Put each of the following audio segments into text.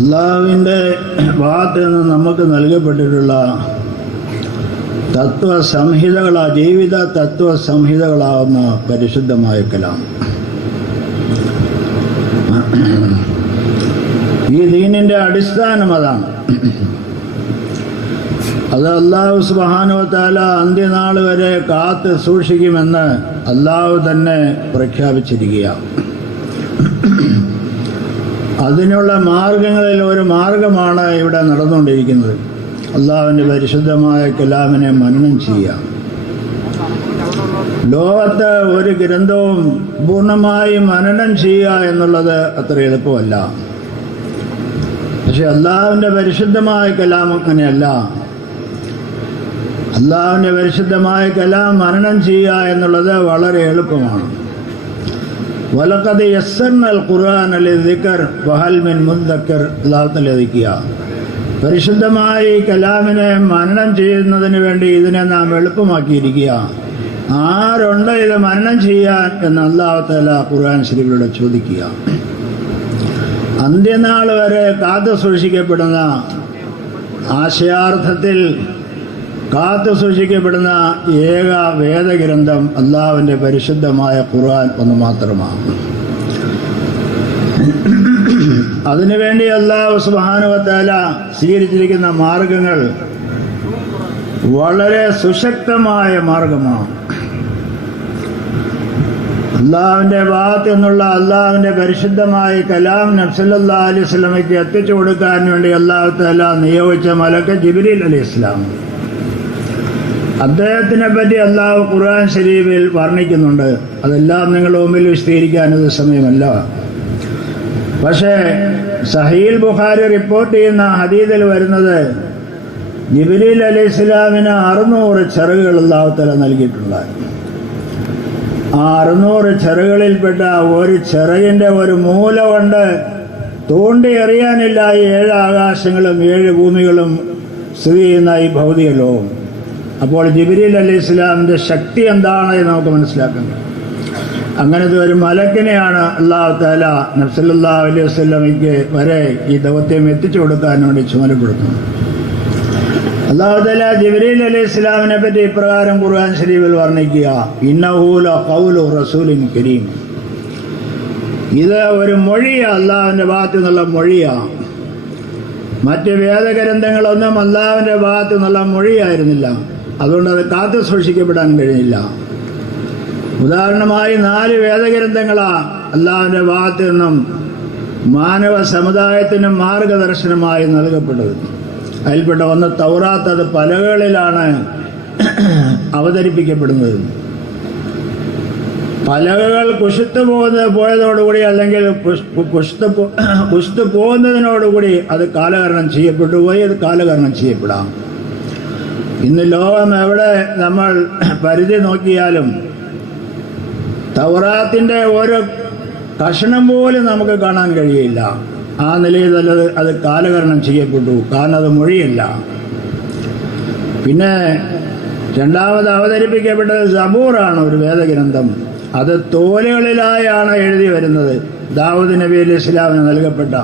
അള്ളാഹുവിന്റെ ഭാഗത്ത് നിന്ന് നമുക്ക് നൽകപ്പെട്ടിട്ടുള്ള തത്വ സംഹിതകളാ ജീവിത തത്വ സംഹിതകളാവുന്ന പരിശുദ്ധമായ കലാം. ഈ ദീനിന്റെ അടിസ്ഥാനം അതാണ്. അത് അള്ളാഹു സുബാനുവത്താല അന്ത്യനാൾ വരെ കാത്ത് സൂക്ഷിക്കുമെന്ന് അള്ളാഹു തന്നെ പ്രഖ്യാപിച്ചിരിക്കുക അതിനുള്ള മാർഗങ്ങളിൽ ഒരു മാർഗമാണ് ഇവിടെ നടന്നുകൊണ്ടിരിക്കുന്നത്. അള്ളാഹുവിന്റെ പരിശുദ്ധമായ കലാമിനെ മനനം ചെയ്യാം ലോകത്ത് ഒരു ഗ്രന്ഥവും പൂർണമായി മനനം ചെയ്യുക എന്നുള്ളത് അത്ര എളുപ്പമല്ല. പക്ഷെ അള്ളാഹുവിന്റെ പരിശുദ്ധമായ കലാം അങ്ങനെയല്ല. അള്ളാഹുവിന്റെ പരിശുദ്ധമായ കലാം മനനം ചെയ്യുക എന്നുള്ളത് വളരെ എളുപ്പമാണ്. വലക്കത് യസ്സർനൽ ഖുർആൻ അലി ദിക്കർ വഹൽ മിൻ മുൻദക്കർ അള്ളാഹത്തിൽ ലഭിക്കുക. പരിശുദ്ധമായി കലാമിനെ മനനം ചെയ്യുന്നതിന് വേണ്ടി ഇതിനെ നാം എളുപ്പമാക്കിയിരിക്കുക. ആരുണ്ട് ഇത് മനനം ചെയ്യാൻ എന്ന് അള്ളാഹത്തല ഖുർആൻ ശരികളോട് ചോദിക്കുക. അന്ത്യനാൾ വരെ കാത്തു സൂക്ഷിക്കപ്പെടുന്ന ആശയാർത്ഥത്തിൽ കാത്തു സൂക്ഷിക്കപ്പെടുന്ന ഏക വേദഗ്രന്ഥം അള്ളാഹുവിന്റെ പരിശുദ്ധമായ ഖുർആൻ ഒന്ന് മാത്രമാണ്. അതിനുവേണ്ടി അള്ളാഹു സുബാനുവത്താല സ്വീകരിച്ചിരിക്കുന്ന മാർഗങ്ങൾ വളരെ സുശക്തമായ മാർഗമാണ്. അള്ളാഹുവിന്റെ ഭാഗത്ത് നിന്നുള്ള അള്ളാഹുവിന്റെ പരിശുദ്ധമായ കലാം നബ്സല്ലാ അലൈഹി സ്വലമയ്ക്ക് എത്തിച്ചു കൊടുക്കാൻ വേണ്ടി അള്ളാഹു താല നിയോഗിച്ച മലക്ക ജിബിരിൽ അലൈഹി ഇസ്ലാം. അദ്ദേഹത്തിനെ പറ്റി അള്ളാഹു ഖുർആൻ ഷരീഫിൽ വർണിക്കുന്നുണ്ട്. അതെല്ലാം നിങ്ങളുടെ മുമ്പിൽ വിശദീകരിക്കാൻ സമയമല്ല. പക്ഷേ സഹീൽ ബുഖാരി റിപ്പോർട്ട് ചെയ്യുന്ന ഹദീദിൽ വരുന്നത് ജിബിലി അലി ഇസ്ലാമിന് അറുന്നൂറ് ചെറുകൾ അള്ളാഹുത്തല നൽകിയിട്ടുണ്ട്. ആ അറുന്നൂറ് ചെറുകളിൽപ്പെട്ട ഒരു ചെറുകിന്റെ ഒരു മൂല കൊണ്ട് തൂണ്ടി എറിയാനില്ല ഏഴ് ആകാശങ്ങളും ഏഴ് ഭൂമികളും സ്ഥിതി ചെയ്യുന്ന ഈ ഭൗതിക ലോകം. അപ്പോൾ ജിബിരിൽ അലി ഇസ്ലാമിന്റെ ശക്തി എന്താണ് എന്ന് നമുക്ക് മനസ്സിലാക്കണം അങ്ങനത്തെ ഒരു മലക്കിനെയാണ് അള്ളാഹു താല നബ്സല്ലാ അലൈഹി വസ്ലമിക്ക് വരെ ഈ ദൗത്യം എത്തിച്ചു കൊടുക്കാൻ വേണ്ടി ചുമതലപ്പെടുത്തുന്നു. അള്ളാഹു താല ജിബരീൽ അലൈഹി ഇസ്ലാമിനെ പറ്റി ഇപ്രകാരം ഖുർആൻ ഷരീഫിൽ വർണിക്കുക. ഇന്നഹൂല കൗലു റസൂലിൻ കരീം. ഇത് ഒരു മൊഴിയാണ് അള്ളാഹുവിന്റെ ഭാഗത്തു നിന്നുള്ള മൊഴിയാണ് മറ്റ് വേദഗ്രന്ഥങ്ങളൊന്നും അള്ളാഹുവിന്റെ ഭാഗത്തു നിന്നുള്ള മൊഴിയായിരുന്നില്ല. അതുകൊണ്ട് അത് കാത്തു സൂക്ഷിക്കപ്പെടാൻ കഴിയില്ല. ഉദാഹരണമായി നാല് വേദഗ്രന്ഥങ്ങളാണ് അള്ളാഹുവിന്റെ ഭാഗത്തു നിന്നും മാനവ സമുദായത്തിന് മാർഗദർശനമായി നൽകപ്പെട്ടത് അതിൽപ്പെട്ട ഒന്ന് തൗറാത്ത് അത് പലകളിലാണ് അവതരിപ്പിക്കപ്പെടുന്നത്. പലകകൾ കുശുത്ത് പോകുന്നത് പോയതോടുകൂടി അല്ലെങ്കിൽ കുശുത്ത് കുശുത്ത് പോകുന്നതിനോടുകൂടി അത് കാലകരണം ചെയ്യപ്പെട്ടു പോയി അത് കാലകരണം ചെയ്യപ്പെടാം. ഇന്ന് ലോകം എവിടെ നമ്മൾ പരിധി നോക്കിയാലും തൗറാത്തിന്റെ ഒരു കഷണം പോലും നമുക്ക് കാണാൻ കഴിയില്ല. ആ നിലയിൽ അത് അത് കാലകരണം ചെയ്യപ്പെട്ടു. കാരണം അത് മൊഴിയല്ല. പിന്നെ രണ്ടാമത് അവതരിപ്പിക്കപ്പെട്ടത് സബൂറാണ് ഒരു വേദഗ്രന്ഥം. അത് തോലുകളിലായാണ് എഴുതി വരുന്നത്. ദാവൂദ് നബി അലി ഇസ്ലാമിന് നൽകപ്പെട്ട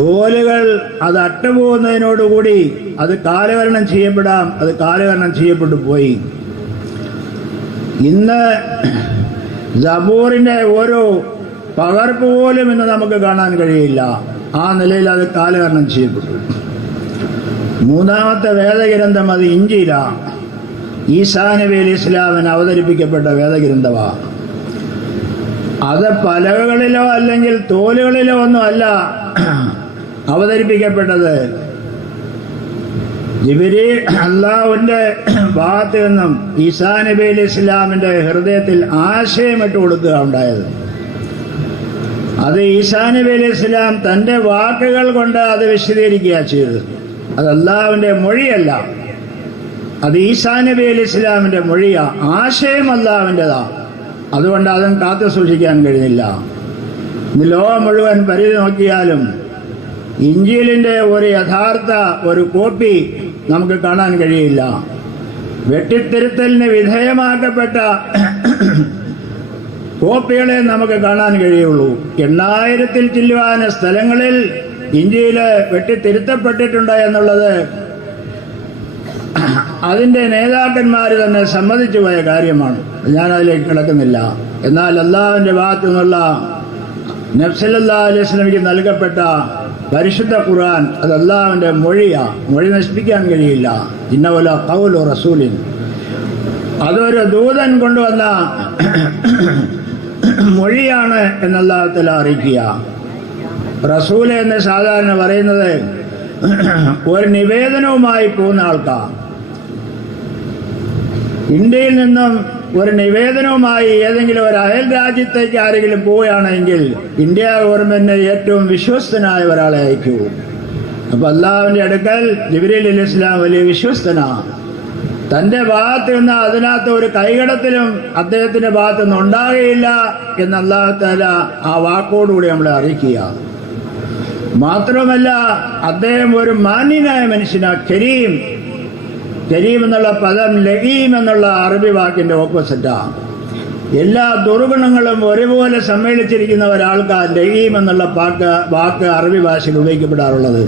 തോലുകൾ അത് അട്ടുപോകുന്നതിനോടുകൂടി അത് കാലകരണം ചെയ്യപ്പെടാം അത് കാലകരണം ചെയ്യപ്പെട്ടു പോയി. ഇന്ന് ജബൂറിന്റെ ഓരോ പകർപ്പ് പോലും ഇന്ന് നമുക്ക് കാണാൻ കഴിയില്ല. ആ നിലയിൽ അത് കാലകരണം ചെയ്യപ്പെട്ടു. മൂന്നാമത്തെ വേദഗ്രന്ഥം അത് ഇഞ്ചില ഈസാ നബി അലി ഇസ്ലാമിന് അവതരിപ്പിക്കപ്പെട്ട വേദഗ്രന്ഥമാണ് അത് പലകളിലോ അല്ലെങ്കിൽ തോലുകളിലോ ഒന്നും അല്ല. അവതരിപ്പിക്കപ്പെട്ടത്. ജിബിരി അള്ളാഹുവിന്റെ ഭാഗത്ത് നിന്നും ഈസാ നബി അലി ഇസ്ലാമിന്റെ ഹൃദയത്തിൽ ആശയമിട്ട് കൊടുക്കുക ഉണ്ടായത്. അത് ഈസാ നബി അലി ഇസ്ലാം തന്റെ വാക്കുകൾ കൊണ്ട് അത് വിശദീകരിക്കുക ചെയ്തത്. അത് അള്ളാഹുവിന്റെ മൊഴിയല്ല. അത് ഈസാ നബി അലി ഇസ്ലാമിന്റെ മൊഴിയാ. ആശയം അള്ളാഹുവിന്റെതാ അതുകൊണ്ട് അതും കാത്തു സൂക്ഷിക്കാൻ ഇന്ന് ലോകം മുഴുവൻ പരിധി നോക്കിയാലും ഇഞ്ചിലിന്റെ ഒരു യഥാർത്ഥ ഒരു കോപ്പി നമുക്ക് കാണാൻ കഴിയില്ല. വെട്ടിത്തിരുത്തലിന് വിധേയമാക്കപ്പെട്ട കോപ്പികളെ നമുക്ക് കാണാൻ കഴിയുള്ളൂ. എണ്ണായിരത്തിൽ ചില്ലുവാന സ്ഥലങ്ങളിൽ ഇന്ത്യയിൽ വെട്ടിത്തിരുത്തപ്പെട്ടിട്ടുണ്ട് എന്നുള്ളത് അതിന്റെ നേതാക്കന്മാർ തന്നെ സമ്മതിച്ചു പോയ കാര്യമാണ്. ഞാൻ അതിലേക്ക് കിടക്കുന്നില്ല. എന്നാൽ അള്ളാഹുവിന്റെ ഭാഗത്തു നിന്നുള്ള നബ്സല്ലാ അലൈഹി സ്വലമിക്ക് നൽകപ്പെട്ട പരിശുദ്ധ ഖുർആൻ അത് അള്ളാഹുവിന്റെ മൊഴിയാ. മൊഴി നശിപ്പിക്കാൻ കഴിയില്ല. ഇന്നവല കൗലു റസൂലിൻ. അതൊരു ദൂതൻ കൊണ്ടുവന്ന മൊഴിയാണ് എന്നല്ലാത്തിൽ അറിയിക്കുക. റസൂൽ എന്ന് സാധാരണ പറയുന്നത് ഒരു നിവേദനവുമായി പോകുന്ന ആൾക്കാർ ഇന്ത്യയിൽ നിന്നും ഒരു നിവേദനവുമായി ഏതെങ്കിലും ഒരു അയൽ രാജ്യത്തേക്ക് ആരെങ്കിലും പോവുകയാണെങ്കിൽ ഇന്ത്യ ഗവൺമെന്റിന് ഏറ്റവും വിശ്വസ്തനായ ഒരാളെ അയക്കൂ. അപ്പൊ അള്ളാഹുവിന്റെ അടുക്കൽ ജിബ്രീൽ അലി ഇസ്ലാം വലിയ വിശ്വസ്തനാ. തന്റെ ഭാഗത്ത് നിന്ന് അതിനകത്ത് ഒരു കൈകടത്തിലും അദ്ദേഹത്തിന്റെ ഭാഗത്ത് നിന്ന് ഉണ്ടാകുകയില്ല എന്ന് അള്ളാഹുത്താല ആ വാക്കോടുകൂടി നമ്മളെ അറിയിക്കുക. മാത്രമല്ല അദ്ദേഹം ഒരു മാന്യനായ മനുഷ്യനാ കരീം. കരീം എന്നുള്ള പദം ലഹീം എന്നുള്ള അറബി വാക്കിന്റെ ഓപ്പോസിറ്റാണ്. എല്ലാ ദുർഗുണങ്ങളും ഒരുപോലെ സമ്മേളിച്ചിരിക്കുന്ന ഒരാൾക്കാ ലഹീം എന്നുള്ള പാക്ക് വാക്ക് അറബി ഭാഷയിൽ ഉപയോഗിക്കപ്പെടാറുള്ളത്.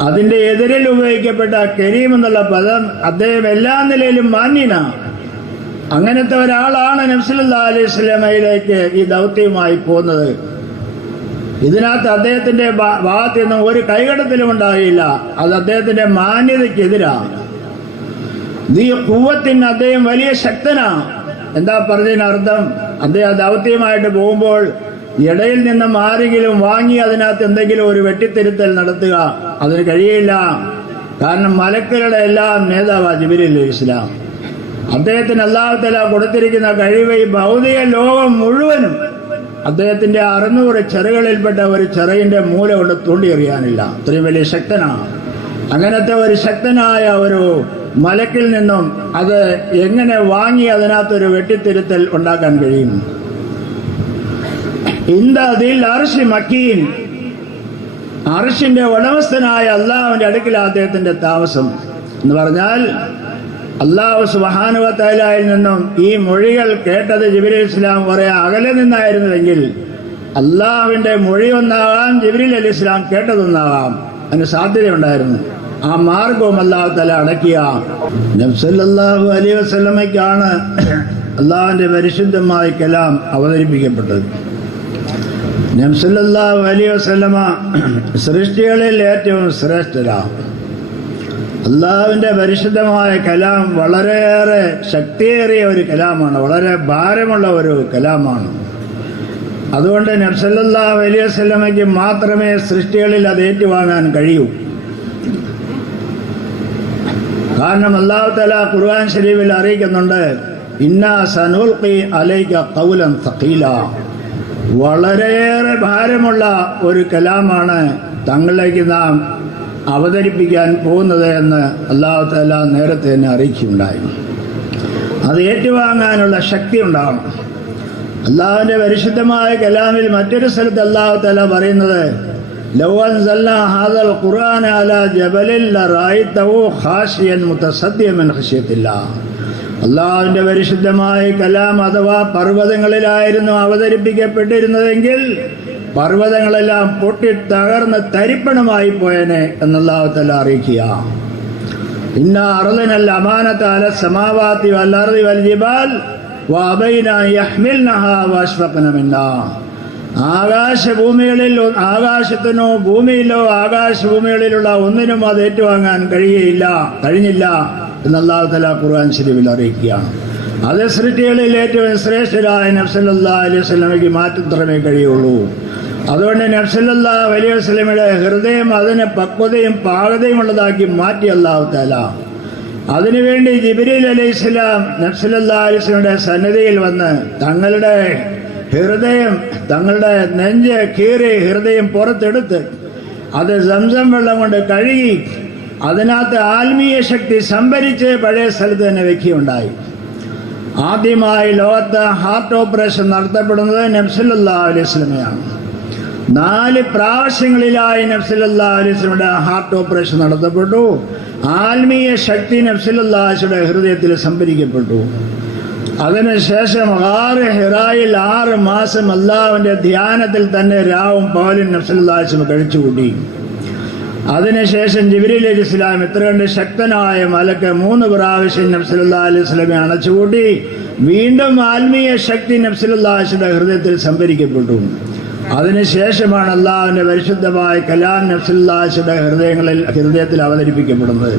അതിന്റെ എതിരിൽ ഉപയോഗിക്കപ്പെട്ട കരീം എന്നുള്ള പദം അദ്ദേഹം എല്ലാ നിലയിലും മാന്യനാണ്. അങ്ങനത്തെ ഒരാളാണ് നബ്സല്ലാ അലൈഹി സ്വലമയിലേക്ക് ഈ ദൗത്യവുമായി പോകുന്നത്. ഇതിനകത്ത് അദ്ദേഹത്തിന്റെ ഭാഗത്തു നിന്നും ഒരു കൈകടത്തിലും ഉണ്ടാകില്ല അത് അദ്ദേഹത്തിന്റെ മാന്യതയ്ക്കെതിരാണ്. നീ കൂവത്തിന് അദ്ദേഹം വലിയ ശക്തനാണ് എന്താ പറഞ്ഞതിന് അർത്ഥം? അദ്ദേഹം ദൗത്യമായിട്ട് പോകുമ്പോൾ ഇടയിൽ നിന്നും ആരെങ്കിലും വാങ്ങി അതിനകത്ത് എന്തെങ്കിലും ഒരു വെട്ടിത്തിരുത്തൽ നടത്തുക അതിന് കഴിയില്ല. കാരണം മലക്കുകളുടെ എല്ലാം നേതാവാ ജിബിരിൽ ഇസ്ലാം. അദ്ദേഹത്തിന് അള്ളാഹുത്തല കൊടുത്തിരിക്കുന്ന കഴിവ് ഈ ഭൗതിക ലോകം മുഴുവനും അദ്ദേഹത്തിന്റെ അറുന്നൂറ് ചെറുകളിൽപ്പെട്ട ഒരു ചെറുകിന്റെ മൂല കൊണ്ട് തൂണ്ടിയെറിയാനില്ല. അത്രയും വലിയ ശക്തനാണ് അങ്ങനത്തെ ഒരു ശക്തനായ ഒരു മലക്കിൽ നിന്നും അത് എങ്ങനെ വാങ്ങി അതിനകത്തൊരു വെട്ടിത്തിരുത്തൽ ഉണ്ടാക്കാൻ കഴിയും? ഇന്ദതിൽ അർഷി മക്കീൻ. അർഷിന്റെ ഉടമസ്ഥനായ അള്ളാഹുവിന്റെ അടുക്കൽ അദ്ദേഹത്തിന്റെ താമസം. എന്ന് പറഞ്ഞാൽ അള്ളാഹു സുബാനുവത്തലായിൽ നിന്നും ഈ മൊഴികൾ കേട്ടത് ജിബിരി ഇസ്ലാം കുറെ അകലെ നിന്നായിരുന്നുവെങ്കിൽ അള്ളാഹുവിന്റെ മൊഴി ഒന്നാകാം ജിബിരിൽ അലി ഇസ്ലാം കേട്ടതൊന്നാകാം. അതിന് സാധ്യതയുണ്ടായിരുന്നു. ആ മാർഗവും അള്ളാഹു തല അടക്കിയ നബ്സല്ലാഹു അലൈ വസ്ലമയ്ക്കാണ് അള്ളാഹുവിന്റെ പരിശുദ്ധമായ കലാം അവതരിപ്പിക്കപ്പെട്ടത്. നബ്സല്ലാഹു അലൈ വസ്ലമ സൃഷ്ടികളിൽ ഏറ്റവും ശ്രേഷ്ഠരാണ് അള്ളാഹുവിന്റെ പരിശുദ്ധമായ കലാം വളരെയേറെ ശക്തിയേറിയ ഒരു കലാമാണ് വളരെ ഭാരമുള്ള ഒരു കലാമാണ്. അതുകൊണ്ട് നബ്സല്ലാ വലിയ വസല്ലമയ്ക്ക് മാത്രമേ സൃഷ്ടികളിൽ അത് ഏറ്റുവാങ്ങാൻ കഴിയൂ. കാരണം അള്ളാഹു തല ഖുർആൻ ഷരീഫിൽ അറിയിക്കുന്നുണ്ട് വളരെയേറെ ഭാരമുള്ള ഒരു കലാമാണ് തങ്ങളിലേക്ക് നാം അവതരിപ്പിക്കാൻ പോകുന്നത് എന്ന് അള്ളാഹു തല നേരത്തെ തന്നെ അറിയിക്കുകയുണ്ടായി. അത് ഏറ്റുവാങ്ങാനുള്ള ശക്തി ഉണ്ടാവണം. അള്ളാഹുവിന്റെ പരിശുദ്ധമായ കലാമിൽ മറ്റൊരു സ്ഥലത്ത് അള്ളാഹു തല പറയുന്നത് ലൗ അൻസൽനാ ഹാദൽ ഖുർആന അലാ ജബലിൽ ലറഅയ്തഹു ഖാശിയൻ മുതസദ്ദിയൻ മിൻ ഖശിയത്തില്ലാഹ് അള്ളാഹുവിന്റെ പരിശുദ്ധമായ കലാം അഥവാ പർവതങ്ങളിലായിരുന്നു അവതരിപ്പിക്കപ്പെട്ടിരുന്നതെങ്കിൽ പർവതങ്ങളെല്ലാം പൊട്ടി തകർന്ന് തരിപ്പണമായി പോയനെ എന്നല്ലാഹു തല അറിയിക്കുക. ഇന്ന അറുതിനല്ല അമാനത്താല സമാവാത്തി വൽ ജിബാൽ വഅബൈന യഹ്മിൽനഹാ വഅശ്ഫഖന മിന്നാ. ആകാശഭൂമികളിൽ ആകാശത്തിനോ ഭൂമിയിലോ ആകാശഭൂമികളിലുള്ള ഒന്നിനും അത് ഏറ്റുവാങ്ങാൻ കഴിയയില്ല കഴിഞ്ഞില്ല എന്ന് അല്ലാഹു തആല ഖുർആൻ ശരീഫിൽ അറിയിക്കുകയാണ്. അത് സൃഷ്ടികളിൽ ഏറ്റവും ശ്രേഷ്ഠരായ നബ്സല്ലാ അലൈഹി വസ്ലമയ്ക്ക് മാറ്റത്രമേ കഴിയുള്ളൂ. അതുകൊണ്ട് നബ്സല്ലാ വലിയ വസ്ലമയുടെ ഹൃദയം അതിന് പക്വതയും പാകതയും ഉള്ളതാക്കി മാറ്റി അള്ളാഹു താല അതിനുവേണ്ടി ജിബിരിൽ അലൈഹി സ്വലാം നബ്സല്ലാ അലിസ്ലമിയുടെ സന്നദ്ധയിൽ വന്ന് തങ്ങളുടെ ഹൃദയം തങ്ങളുടെ നെഞ്ച് കീറി ഹൃദയം പുറത്തെടുത്ത് അത് സംസം വെള്ളം കൊണ്ട് കഴുകി അതിനകത്ത് ആത്മീയ ശക്തി സംഭരിച്ച് പഴയ സ്ഥലത്ത് തന്നെ വെക്കുകയുണ്ടായി. ആദ്യമായി ലോകത്ത് ഹാർട്ട് ഓപ്പറേഷൻ നടത്തപ്പെടുന്നത് നബ്സല്ലാ അലൈഹി സ്വലമയാണ് നാല് പ്രാവശ്യങ്ങളിലായി നബ്സല്ലാ അലിസ്ലമിയുടെ ഹാർട്ട് ഓപ്പറേഷൻ നടത്തപ്പെട്ടു. ആത്മീയ ശക്തി നബ്സല്ലാസിയുടെ ഹൃദയത്തിൽ സംഭരിക്കപ്പെട്ടു. അതിനുശേഷം ആറ് ഹിറായിൽ ആറ് മാസം അള്ളാഹുവിന്റെ ധ്യാനത്തിൽ തന്നെ രാവും പകലും നബ്സല്ലാസ്ലം കഴിച്ചുകൂട്ടി. അതിനുശേഷം ജിബിരിൽ ഇസ്ലാം ഇത്ര കണ്ട് ശക്തനായ മലക്ക് മൂന്ന് പ്രാവശ്യം നബ്സല്ലാ അലൈഹി സ്വലമെ അണച്ചുകൂട്ടി. വീണ്ടും ആത്മീയ ശക്തി നബ്സല്ലാസിന്റെ ഹൃദയത്തിൽ സംഭരിക്കപ്പെട്ടു. അതിനുശേഷമാണ് അള്ളാഹുവിന്റെ പരിശുദ്ധമായ കലാം നബ്സല്ലാസിന്റെ ഹൃദയങ്ങളിൽ ഹൃദയത്തിൽ അവതരിപ്പിക്കപ്പെടുന്നത്.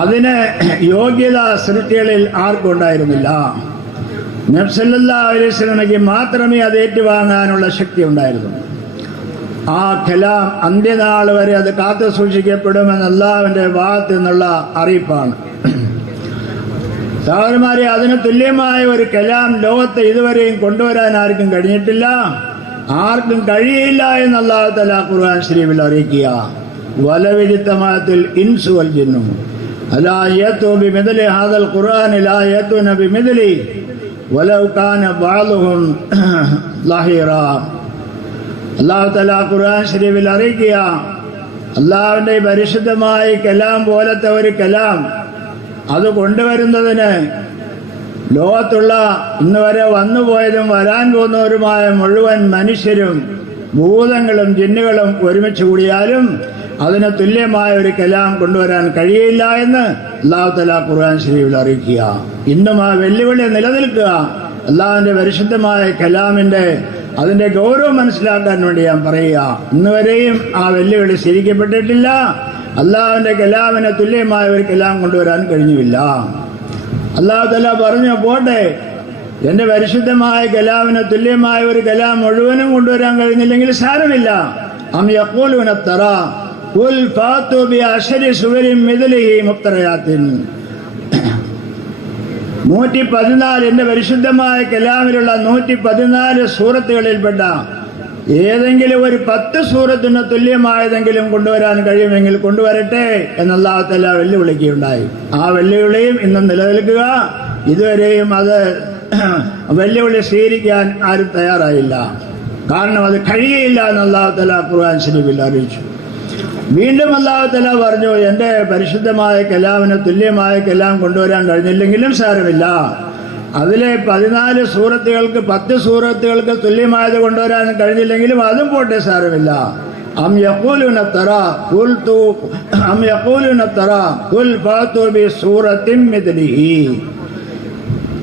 അതിന് യോഗ്യത സൃഷ്ടികളിൽ ആർക്കും ഉണ്ടായിരുന്നില്ല. നബ്സല്ലാ അലൈഹി സ്വലമയ്ക്ക് മാത്രമേ അത് ഏറ്റുവാങ്ങാനുള്ള ശക്തി ഉണ്ടായിരുന്നു. ആ കലാം അന്ത്യനാൾ വരെ അത് കാത്തു സൂക്ഷിക്കപ്പെടുമെന്ന് ഭാഗത്ത് നിന്നുള്ള അറിയിപ്പാണ്. സഹോദരന്മാരെ അതിന് തുല്യമായ ഒരു കലാം ലോകത്ത് ഇതുവരെയും കൊണ്ടുവരാൻ ആർക്കും കഴിഞ്ഞിട്ടില്ല. ആർക്കും കഴിയില്ല എന്ന് അള്ളാഹു തല ഖുർആൻ ശരീഫിൽ അറിയിക്കുക. വലവിരുത്തമാത്തിൽ ഇൻസുവൽ ജിന്നു. ഹാദൽ ഖുർആൻ അള്ളാഹുവിന്റെ പരിശുദ്ധമായ കലാം പോലത്തെ ഒരു കലാം അത് കൊണ്ടുവരുന്നതിന് ലോകത്തുള്ള ഇന്ന് വരെ വന്നുപോയതും വരാൻ പോകുന്നവരുമായ മുഴുവൻ മനുഷ്യരും ഭൂതങ്ങളും ജിന്നുകളും ഒരുമിച്ച് കൂടിയാലും അതിന് തുല്യമായ ഒരു കലാം കൊണ്ടുവരാൻ കഴിയില്ല എന്ന് അള്ളാഹു തല ഖുർആൻ ശരീഫിൽ അറിയിക്കുക. ഇന്നും ആ വെല്ലുവിളി നിലനിൽക്കുക. അള്ളാഹുവിന്റെ പരിശുദ്ധമായ കലാമിന്റെ അതിന്റെ ഗൗരവം മനസ്സിലാക്കാൻ വേണ്ടി ഞാൻ പറയുക. ഇന്ന് വരെയും ആ വെല്ലുവിളി സ്വീകരിക്കപ്പെട്ടിട്ടില്ല. അള്ളാഹുവിന്റെ കലാമിന് തുല്യമായ ഒരു കലാം കൊണ്ടുവരാൻ കഴിഞ്ഞില്ല. അള്ളാഹു തല പറഞ്ഞു പോട്ടെ. എന്റെ പരിശുദ്ധമായ കലാമിന് തുല്യമായ ഒരു കലാം മുഴുവനും കൊണ്ടുവരാൻ കഴിഞ്ഞില്ലെങ്കിൽ സാരമില്ല. അം യഖൂലുന തറ. ഫാതു ബി അശരി സുവരിൻ മിദ്ലിഹി മുഫ്തറയാത്തിൻ നൂറ്റി പതിനാല് എന്റെ പരിശുദ്ധമായ കലാമിലുള്ള നൂറ്റി പതിനാല് സൂറത്തുകളിൽപ്പെട്ട ഏതെങ്കിലും ഒരു പത്ത് സൂറത്തിന് തുല്യമായതെങ്കിലും കൊണ്ടുവരാൻ കഴിയുമെങ്കിൽ കൊണ്ടുവരട്ടെ എന്നല്ലാത്തല്ല വെല്ലുവിളിക്കുകയുണ്ടായി. ആ വെല്ലുവിളിയും ഇന്നും നിലനിൽക്കുക. ഇതുവരെയും അത് വെല്ലുവിളി സ്വീകരിക്കാൻ ആരും തയ്യാറായില്ല. കാരണം അത് കഴിയുകയില്ല എന്നല്ലാത്തല ഖുർആൻ ശരീഫിൽ അറിയിച്ചു. വീണ്ടും അള്ളാഹുത്തല പറഞ്ഞു എന്റെ പരിശുദ്ധമായ കലാമിന് തുല്യമായ കലാം കൊണ്ടുവരാൻ കഴിഞ്ഞില്ലെങ്കിലും സാരമില്ല. അതിലെ പതിനാല് സൂറത്തുകൾക്ക് പത്ത് സൂറത്തുകൾക്ക് തുല്യമായത് കൊണ്ടുവരാൻ കഴിഞ്ഞില്ലെങ്കിലും അതും പോട്ടെ സാരമില്ല. അം ഫാതു ബി സൂറത്തിൻ മിദ്ലിഹി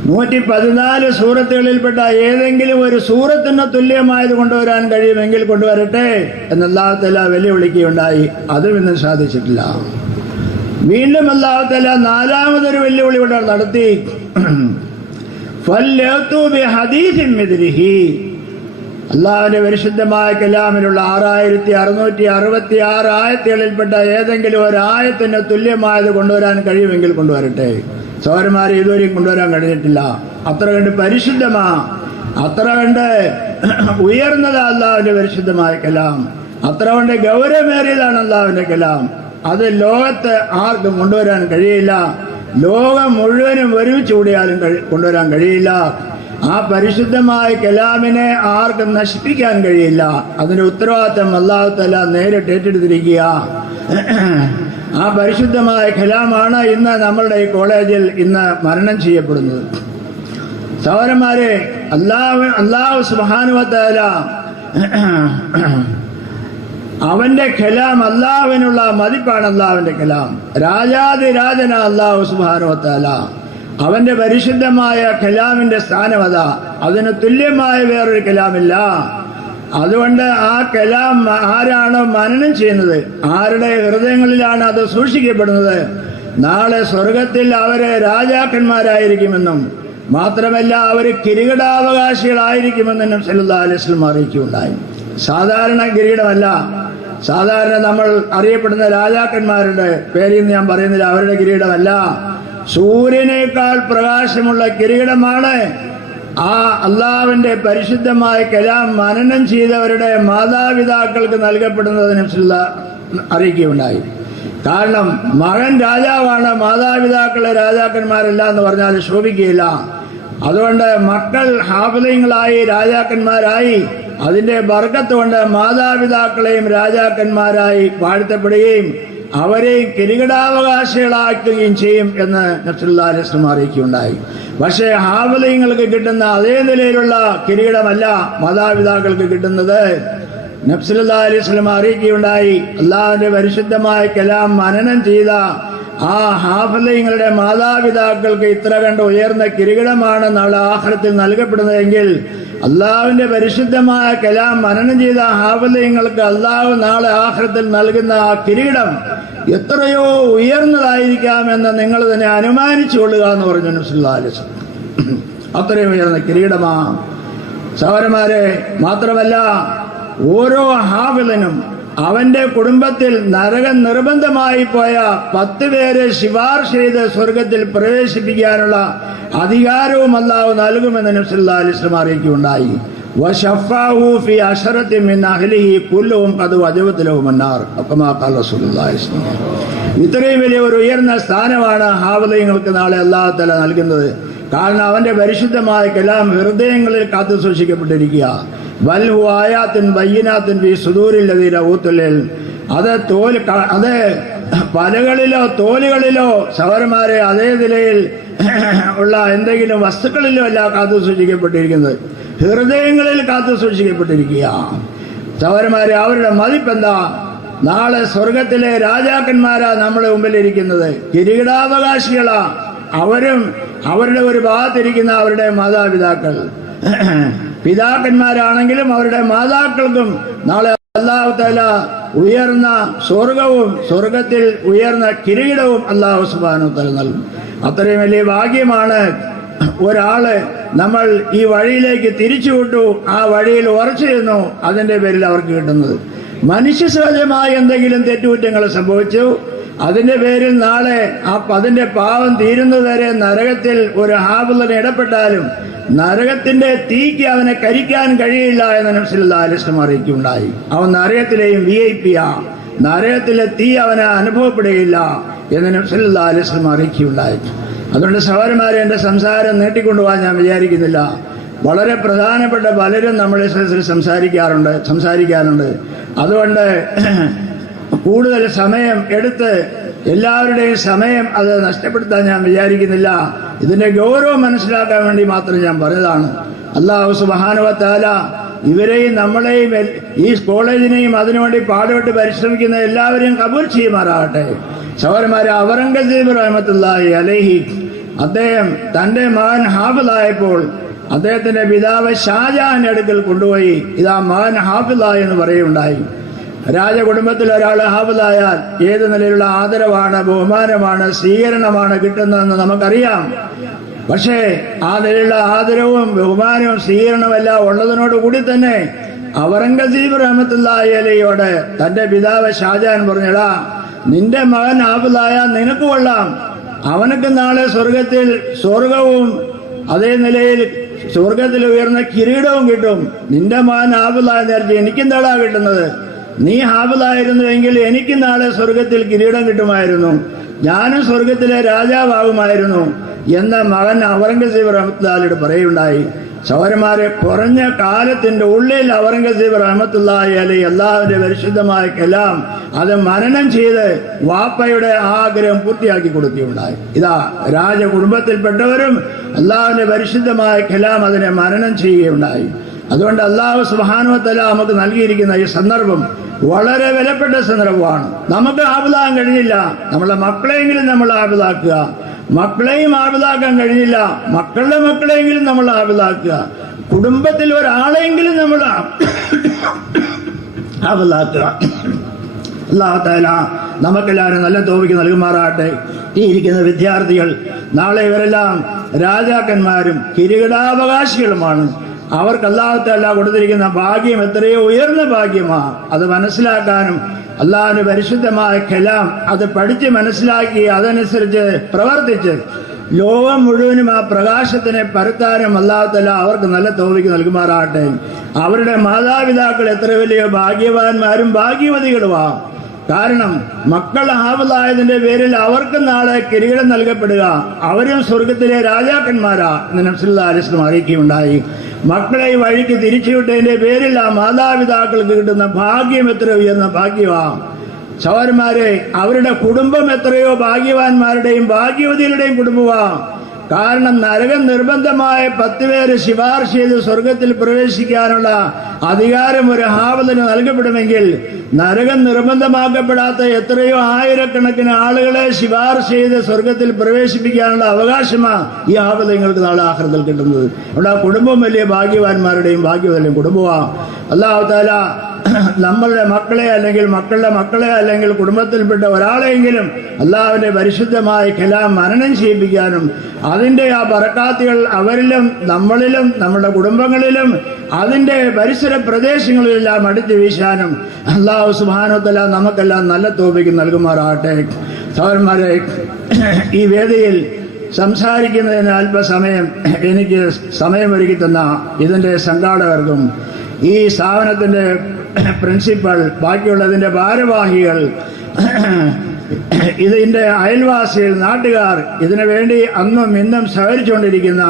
നൂറ്റി പതിനാല് സൂറത്തുകളിൽപ്പെട്ട ഏതെങ്കിലും ഒരു സൂറത്തിന് തുല്യമായത് കൊണ്ടുവരാൻ കഴിയുമെങ്കിൽ കൊണ്ടുവരട്ടെ എന്നല്ലാത്തല വെല്ലുവിളിക്കുകയുണ്ടായി. അതും ഇന്ന് സാധിച്ചിട്ടില്ല. വീണ്ടും അല്ലാത്തല നാലാമതൊരു വെല്ലുവിളി ഇവിടെ നടത്തി. അള്ളാഹുവിന്റെ പരിശുദ്ധമായ കലാമിലുള്ള ആറായിരത്തി അറുന്നൂറ്റി അറുപത്തി ആറ് ആയത്തുകളിൽപ്പെട്ട ഏതെങ്കിലും ഒരു ആയത്തിന് തുല്യമായത് കൊണ്ടുവരാൻ കഴിയുമെങ്കിൽ കൊണ്ടുവരട്ടെ. സൗരന്മാരെ ഇതുവരെയും കൊണ്ടുവരാൻ കഴിഞ്ഞിട്ടില്ല. അത്ര കണ്ട് പരിശുദ്ധമാ. അത്ര കണ്ട് ഉയർന്നതാ പരിശുദ്ധമായ കലാം. അത്ര കൊണ്ട് ഗൗരവമേറിയതാണ് അള്ളാഹുവിന്റെ കലാം. അത് ലോകത്ത് ആർക്കും കൊണ്ടുവരാൻ കഴിയില്ല. ലോകം മുഴുവനും ഒരുമിച്ച് കൂടിയാലും കൊണ്ടുവരാൻ കഴിയില്ല. ആ പരിശുദ്ധമായ കലാമിനെ ആർക്കും നശിപ്പിക്കാൻ കഴിയില്ല. അതിന്റെ ഉത്തരവാദിത്തം അല്ലാത്തല്ല നേരിട്ട് ഏറ്റെടുത്തിരിക്കുക ആ പരിശുദ്ധമായ കലാമാണ് ഇന്ന് നമ്മളുടെ ഈ കോളേജിൽ ഇന്ന് മരണം ചെയ്യപ്പെടുന്നത്. സഹോദരന്മാരെ അല്ലാഹു അല്ലാഹു സുബാനുവത്തല അവന്റെ കലാം അല്ലാവിനുള്ള മതിപ്പാണ് അല്ലാവിന്റെ കലാം. രാജാതിരാജന അല്ലാഹു സുബാനുവത്തല അവന്റെ പരിശുദ്ധമായ കലാമിന്റെ സ്ഥാനം അതാ. അതിന് തുല്യമായ വേറൊരു കലാമില്ല. അതുകൊണ്ട് ആ കലാം ആരാണോ മനനം ചെയ്യുന്നത് ആരുടെ ഹൃദയങ്ങളിലാണ് അത് സൂക്ഷിക്കപ്പെടുന്നത് നാളെ സ്വർഗത്തിൽ അവർ രാജാക്കന്മാരായിരിക്കുമെന്നും മാത്രമല്ല അവർ കിരീടാവകാശികളായിരിക്കുമെന്നും സല്ലല്ലാഹു അലൈഹി വസല്ലം അറിയിക്കുകയുണ്ടായി. സാധാരണ കിരീടമല്ല. സാധാരണ നമ്മൾ അറിയപ്പെടുന്ന രാജാക്കന്മാരുടെ പേരിൽ ഞാൻ പറയുന്നില്ല അവരുടെ കിരീടമല്ല. സൂര്യനേക്കാൾ പ്രകാശമുള്ള കിരീടമാണ് ആ അള്ളാവിന്റെ പരിശുദ്ധമായ കലാം മനനം ചെയ്തവരുടെ മാതാപിതാക്കൾക്ക് നൽകപ്പെടുന്നതിന് അറിയിക്കുകയുണ്ടായി. കാരണം മകൻ രാജാവാണ് മാതാപിതാക്കളെ രാജാക്കന്മാരല്ല എന്ന് പറഞ്ഞാൽ ശോഭിക്കുകയില്ല. അതുകൊണ്ട് മക്കൾ ഹാഫിലയങ്ങളായി രാജാക്കന്മാരായി അതിന്റെ വർഗത്തുകൊണ്ട് കൊണ്ട് മാതാപിതാക്കളെയും രാജാക്കന്മാരായി വാഴ്ത്തപ്പെടുകയും അവരെയും കിരീടാവകാശികളാക്കുകയും ചെയ്യും എന്ന് നബ്സുല്ലാ അറിയിക്കുകയുണ്ടായി. പക്ഷേ ഹാവലയങ്ങൾക്ക് കിട്ടുന്ന അതേ നിലയിലുള്ള കിരീടമല്ല മാതാപിതാക്കൾക്ക് കിട്ടുന്നത്. നബ്സല്ലാ അലൈഹി സ്വലം അറിയിക്കുകയുണ്ടായി അള്ളാഹുവിന്റെ പരിശുദ്ധമായ കലാം മനനം ചെയ്ത ആ ഹാഫലയങ്ങളുടെ മാതാപിതാക്കൾക്ക് ഇത്ര കണ്ട് ഉയർന്ന കിരീടമാണ് നാളെ ആഹ്ലത്തിൽ നൽകപ്പെടുന്നതെങ്കിൽ അള്ളാഹുവിന്റെ പരിശുദ്ധമായ കലാം മനനം ചെയ്ത ഹാഫലയങ്ങൾക്ക് അള്ളാഹു നാളെ ആഹ്രത്തിൽ നൽകുന്ന ആ കിരീടം എത്രയോ ഉയർന്നതായിരിക്കാം എന്ന് നിങ്ങൾ തന്നെ അനുമാനിച്ചു കൊള്ളുക എന്ന് പറഞ്ഞു നബ്സല്ലാ അലൈഹി സ്വലം അത്രയും ഉയർന്ന കിരീടമാ. സഹോദരന്മാരെ മാത്രമല്ല ഓരോ ഹാഫിലനും അവന്റെ കുടുംബത്തിൽ നരകം നിർബന്ധമായി പോയ പത്ത് പേരെ ശിപാർശ ചെയ്ത് സ്വർഗത്തിൽ പ്രവേശിപ്പിക്കാനുള്ള അധികാരവും അല്ലാവ് നൽകുമെന്ന് നബ്സുല്ലാ അലിസ്ലം അറിയിക്കുകയുണ്ടായി. ഇത്രയും വലിയ ഒരു ഉയർന്ന സ്ഥാനമാണ് ഹാവലയങ്ങൾക്ക് നാളെ അള്ളാഹത്തല നൽകുന്നത്. കാരണം അവന്റെ പരിശുദ്ധമായ കലാം ഹൃദയങ്ങളിൽ കാത്തു സൂക്ഷിക്കപ്പെട്ടിരിക്കുക. വൽഹു ആയാത്തിൻ വയ്യനാത്തിൻ ഈ സുദൂരില്ലതീര ഊത്തുല്ലിൽ അത് തോൽ അത് പലകളിലോ തോലുകളിലോ സഹോദരന്മാരെ അതേ നിലയിൽ ഉള്ള എന്തെങ്കിലും വസ്തുക്കളിലോ അല്ല കാത്തു സൂക്ഷിക്കപ്പെട്ടിരിക്കുന്നത്. ഹൃദയങ്ങളിൽ കാത്തു സൂക്ഷിക്കപ്പെട്ടിരിക്കുക സഹോദരന്മാരെ അവരുടെ മതിപ്പെന്താ? നാളെ സ്വർഗത്തിലെ രാജാക്കന്മാരാ നമ്മുടെ മുമ്പിലിരിക്കുന്നത്. കിരീടാവകാശികളാ. അവരും അവരുടെ ഒരു ഭാഗത്തിരിക്കുന്ന അവരുടെ മാതാപിതാക്കൾ. പിതാക്കന്മാരാണെങ്കിലും അവരുടെ മാതാക്കൾക്കും നാളെ അള്ളാഹു തല ഉയർന്ന സ്വർഗവും സ്വർഗത്തിൽ ഉയർന്ന കിരീടവും അള്ളാഹു സുബാനു തല നൽകും. അത്രയും വലിയ ഭാഗ്യമാണ് ഒരാൾ നമ്മൾ ഈ വഴിയിലേക്ക് തിരിച്ചുവിട്ടു ആ വഴിയിൽ ഉറച്ചിരുന്നു അതിന്റെ പേരിൽ അവർക്ക് കിട്ടുന്നത്. മനുഷ്യ സഹജമായ എന്തെങ്കിലും തെറ്റുകുറ്റങ്ങൾ സംഭവിച്ചു അതിന്റെ പേരിൽ നാളെ ആ അതിന്റെ പാവം തീരുന്നതുവരെ നരകത്തിൽ ഒരു ഹാബുലിന് ഇടപെട്ടാലും നരകത്തിന്റെ തീക്ക് അവനെ കരിക്കാൻ കഴിയില്ല എന്ന നബ്സല്ലാ അലിസ്ലം അറിയിക്കുണ്ടായി അവൻ നരകത്തിലെയും വി ഐ പി ആ. നരകത്തിലെ തീ അവനെ അനുഭവപ്പെടുകയില്ല എന്ന് നബ്സല്ലാ അലിസ്ലം അറിയിക്കുണ്ടായി അതുകൊണ്ട് സഹോദരന്മാരെ എന്റെ സംസാരം നീട്ടിക്കൊണ്ടുപോകാൻ ഞാൻ വിചാരിക്കുന്നില്ല. വളരെ പ്രധാനപ്പെട്ട പലരും നമ്മളെ സംസാരിക്കാറുണ്ട് സംസാരിക്കാറുണ്ട്. അതുകൊണ്ട് കൂടുതൽ സമയം എടുത്ത് എല്ലാവരുടെയും സമയം അത് നഷ്ടപ്പെടുത്താൻ ഞാൻ വിചാരിക്കുന്നില്ല. ഇതിന്റെ ഗൗരവം മനസ്സിലാക്കാൻ വേണ്ടി മാത്രം ഞാൻ പറഞ്ഞതാണ്. അള്ളാഹു സുബാനുവത്താല ഇവരെയും നമ്മളെയും ഈ കോളേജിനെയും അതിനുവേണ്ടി പാടുപെട്ട് പരിശ്രമിക്കുന്ന എല്ലാവരെയും കബൂൽ ചെയ്യുമാറാകട്ടെ. സഹോദരന്മാരെ ഔറംഗസീബ് റഹമത്തുല്ലാഹി അലഹി അദ്ദേഹം തന്റെ മകൻ ഹാഫിലായപ്പോൾ അദ്ദേഹത്തിന്റെ പിതാവ് ഷാജഹാൻ അടുക്കൽ കൊണ്ടുപോയി. ഇതാ മകൻ ഹാഫിലായി എന്ന് പറയുണ്ടായി രാജകുടുംബത്തിൽ ഒരാൾ ഹാഫിലായാൽ ഏത് നിലയിലുള്ള ആദരവാണ് ബഹുമാനമാണ് സ്വീകരണമാണ് കിട്ടുന്നതെന്ന് നമുക്കറിയാം. പക്ഷേ ആ നിലയിലുള്ള ആദരവും ബഹുമാനവും സ്വീകരണവും എല്ലാം ഉള്ളതിനോട് കൂടി തന്നെ ഔറംഗസീബ് റഹമത്തുല്ലാഹി തന്റെ പിതാവ് ഷാജാൻ പറഞ്ഞടാ നിന്റെ മകൻ ഹാഫിലായ നിനക്ക് കൊള്ളാം. അവനക്ക് നാളെ സ്വർഗത്തിൽ സ്വർഗവും അതേ നിലയിൽ സ്വർഗത്തിൽ ഉയർന്ന കിരീടവും കിട്ടും. നിന്റെ മകൻ ഹാഫിലായ നേരത്തെ എനിക്കെന്താടാ കിട്ടുന്നത്? നീ ഹാഫിലായിരുന്നുവെങ്കിൽ എനിക്ക് നാളെ സ്വർഗത്തിൽ കിരീടം കിട്ടുമായിരുന്നു. ഞാനും സ്വർഗത്തിലെ രാജാവാകുമായിരുന്നു എന്ന മകൻ ഔറംഗസീബ് റഹമത്തുല്ലാലിയോട് പറയുണ്ടായി സൗരന്മാരെ കുറഞ്ഞ കാലത്തിന്റെ ഉള്ളിൽ ഔറംഗസീബ് റഹ്മത്തുല്ലാഹി അലി അള്ളാഹുവിന്റെ പരിശുദ്ധമായ കലാം അത് മനനം ചെയ്ത് വാപ്പയുടെ ആഗ്രഹം പൂർത്തിയാക്കി കൊടുക്കുകയുണ്ടായി. ഇതാ രാജകുടുംബത്തിൽപ്പെട്ടവരും അള്ളാഹുവിന്റെ പരിശുദ്ധമായ കലാം അതിനെ മരണം ചെയ്യുകയുണ്ടായി. അതുകൊണ്ട് അള്ളാഹു സുബാനുവത്തല നമുക്ക് നൽകിയിരിക്കുന്ന ഈ സന്ദർഭം വളരെ വിലപ്പെട്ട സന്ദർഭമാണ്. നമുക്ക് ആപിതാകാൻ കഴിഞ്ഞില്ല. നമ്മളെ മക്കളെങ്കിലും നമ്മൾ ആപിതാക്കുക. മക്കളെയും ആപിതാക്കാൻ കഴിഞ്ഞില്ല. മക്കളുടെ മക്കളെങ്കിലും നമ്മൾ ആപിതാക്കുക. കുടുംബത്തിൽ ഒരാളെങ്കിലും നമ്മൾ ആപിതാക്കുക. അള്ളാഹത്താല നമുക്കെല്ലാവരും നല്ല തോപിക്ക് നൽകുമാറാകട്ടെ. ഈ ഇരിക്കുന്ന വിദ്യാർത്ഥികൾ നാളെ ഇവരെല്ലാം രാജാക്കന്മാരും കിരീടാവകാശികളുമാണ്. അവർക്ക് അള്ളാഹത്തല്ല കൊടുത്തിരിക്കുന്ന ഭാഗ്യം എത്രയോ ഉയർന്ന ഭാഗ്യമാണ് അത് മനസ്സിലാക്കാനും അള്ളാഹിന് പരിശുദ്ധമായ കലാം അത് പഠിച്ച് മനസ്സിലാക്കി അതനുസരിച്ച് പ്രവർത്തിച്ച് ലോകം മുഴുവനും ആ പ്രകാശത്തിനെ പരത്താനും അല്ലാത്തല്ല അവർക്ക് നല്ല തോന്നിക്ക് നൽകുമാറാകട്ടെ. അവരുടെ മാതാപിതാക്കൾ എത്ര വലിയ ഭാഗ്യവാന്മാരും ഭാഗ്യവതികളുമാണ് കാരണം മക്കൾ ഹാഫിലായതിന്റെ പേരിൽ അവർക്ക് നാളെ കിരീടം നൽകപ്പെടുക. അവരും സ്വർഗത്തിലെ രാജാക്കന്മാരാ എന്ന് നബ്സുല്ലാ അലിസ്ലം അറിയിക്കുകയുണ്ടായി. മക്കളെ വഴിക്ക് തിരിച്ചുവിട്ടതിന്റെ പേരിൽ ആ മാതാപിതാക്കൾക്ക് കിട്ടുന്ന ഭാഗ്യം എത്ര ഉയർന്ന ഭാഗ്യമാണ് സഹോദരന്മാരെ അവരുടെ കുടുംബം എത്രയോ ഭാഗ്യവാന്മാരുടെയും ഭാഗ്യവതികളുടെയും കുടുംബമാ കാരണം നരകം നിർബന്ധമായ പത്ത് പേര് ശിപാർശ ചെയ്ത് സ്വർഗത്തിൽ പ്രവേശിക്കാനുള്ള അധികാരം ഒരു ഹാവലിന് നൽകപ്പെടുമെങ്കിൽ നരകം നിർബന്ധമാക്കപ്പെടാത്ത എത്രയോ ആയിരക്കണക്കിന് ആളുകളെ ശിപാർശ ചെയ്ത് സ്വർഗത്തിൽ പ്രവേശിപ്പിക്കാനുള്ള അവകാശമാണ് ഈ ഹാവത നിങ്ങൾക്ക് നാളെ ആഹൃതത്തിൽ കിട്ടുന്നത്. അവിടെ കുടുംബം വലിയ ഭാഗ്യവാന്മാരുടെയും ഭാഗ്യവതയും കുടുംബമാണ് അല്ലാഹു നമ്മളുടെ മക്കളെ അല്ലെങ്കിൽ മക്കളുടെ മക്കളെ അല്ലെങ്കിൽ കുടുംബത്തിൽപ്പെട്ട ഒരാളെങ്കിലും അല്ലാവിന്റെ പരിശുദ്ധമായ കലാം മരണം ചെയ്യിപ്പിക്കാനും അതിന്റെ ആ പറക്കാത്തികൾ അവരിലും നമ്മളിലും നമ്മുടെ കുടുംബങ്ങളിലും അതിന്റെ പരിസര പ്രദേശങ്ങളിലെല്ലാം അടുത്ത് വീശാനും അള്ളാഹു സുബാനത്തല നമുക്കെല്ലാം നല്ല തോപിക്ക് നൽകുമാറാകട്ടെ. സൗരന്മാരെ ഈ വേദിയിൽ സംസാരിക്കുന്നതിന് അല്പസമയം എനിക്ക് സമയമൊരുക്കി തന്ന ഇതിന്റെ സംഘാടകർക്കും ഈ സ്ഥാപനത്തിന്റെ പ്രിൻസിപ്പൽ ബാക്കിയുള്ളതിന്റെ ഭാരവാഹികൾ ഇതിന്റെ അയൽവാസികൾ നാട്ടുകാർ ഇതിനു വേണ്ടി അന്നും ഇന്നും സഹകരിച്ചുകൊണ്ടിരിക്കുന്ന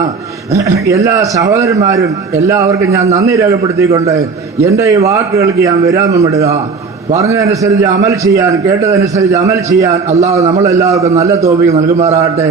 എല്ലാ സഹോദരന്മാരും എല്ലാവർക്കും ഞാൻ നന്ദി രേഖപ്പെടുത്തിക്കൊണ്ട് എന്റെ ഈ വാക്കുകൾക്ക് ഞാൻ വിരാമമിടുക. പറഞ്ഞതനുസരിച്ച് അമൽ ചെയ്യാൻ കേട്ടതനുസരിച്ച് അമൽ ചെയ്യാൻ അള്ളാഹു നമ്മളെല്ലാവർക്കും നല്ല തോപ്പിക്ക് നൽകുമാറാകട്ടെ.